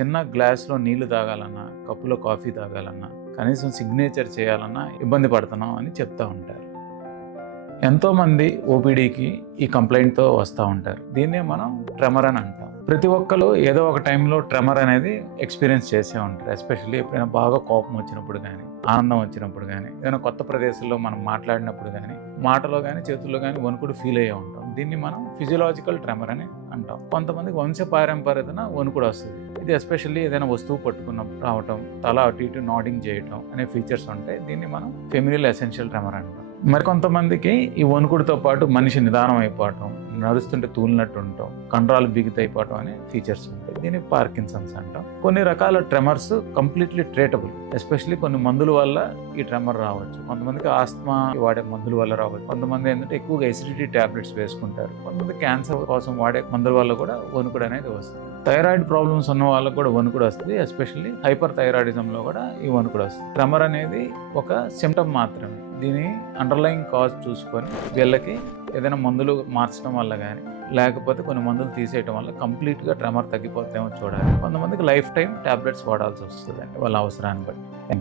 చిన్న గ్లాస్‌లో నీళ్లు తాగాలన్నా, కప్పులో కాఫీ తాగాలన్నా, కనీసం సిగ్నేచర్ చేయాలన్నా ఇబ్బంది పడుతున్నాం అని చెప్తా ఉంటారు. ఎంతోమంది ఓపీడీకి ఈ కంప్లెయింట్‌తో వస్తా ఉంటారు. దీన్నే మనం ట్రెమర్ అని అంటాం. ప్రతి ఒక్కరు ఏదో ఒక టైంలో ట్రెమర్ అనేది ఎక్స్‌పీరియన్స్ చేసే ఉంటారు. ఎస్పెషల్లీ ఎప్పుడైనా బాగా కోపం వచ్చినప్పుడు గానీ, ఆనందం వచ్చినప్పుడు గానీ, ఏదైనా కొత్త ప్రదేశంలో మనం మాట్లాడినప్పుడు గానీ, మాటలో గానీ, చేతుల్లో గానీ వణుకుడు ఫీల్ అయ్యే ఉంటాం. దీన్ని మనం ఫిజియోలాజికల్ ట్రెమర్ అని అంటాం. కొంతమందికి వంశపారంపర్యతన వణుకుడు వస్తుంది. ఇది ఎస్పెషల్లీ ఏదైనా వస్తువు పట్టుకున్నప్పుడు రావటం, తల అటు ఇటు నాడింగ్ చేయటం అనే ఫీచర్స్ ఉంటాయి. దీన్ని మనం ఫెమినిల్ ఎసెన్షియల్ ట్రెమర్ అంటాం. మరికొంతమందికి ఈ వణుకుడితో పాటు మనిషి నిదానం అయిపోవటం, నడుస్తుంటే తూలినట్టు ఉండటం, కండరాలు బిగుతైపోవటం అనే ఫీచర్స్ ఉంటాయి. దీన్ని పార్కిన్సన్స్ అంటాం. కొన్ని రకాల ట్రెమర్స్ కంప్లీట్లీ ట్రీటబుల్. ఎస్పెషల్లీ కొన్ని మందుల వల్ల ఈ ట్రెమర్ రావచ్చు. కొంతమందికి ఆస్తమా వాడే మందుల వల్ల రావచ్చు. కొంతమంది ఏంటంటే ఎక్కువగా ఎసిడిటీ టాబ్లెట్స్ వేసుకుంటారు. కొంతమంది క్యాన్సర్ కోసం వాడే మందుల వల్ల కూడా వణుకుడు అనేది వస్తుంది. థైరాయిడ్ ప్రాబ్లమ్స్ ఉన్న వాళ్ళకు కూడా వణుకుడు వస్తుంది. ఎస్పెషల్లీ హైపర్ థైరాయిడిజంలో కూడా ఈ వణుకుడు వస్తుంది. ట్రెమర్ అనేది ఒక సిమ్టమ్ మాత్రమే. దీని అండర్లయింగ్ కాజ్ చూసుకొని వీళ్ళకి ఏదైనా మందులు మార్చడం వల్ల కానీ, లేకపోతే కొన్ని మందులు తీసేయడం వల్ల కంప్లీట్గా ట్రెమర్ తగ్గిపోతేమో చూడాలి. కొంతమందికి లైఫ్ టైం టాబ్లెట్స్ వాడాల్సి వస్తుందండి వాళ్ళ అవసరాన్ని బట్టి. Thank you.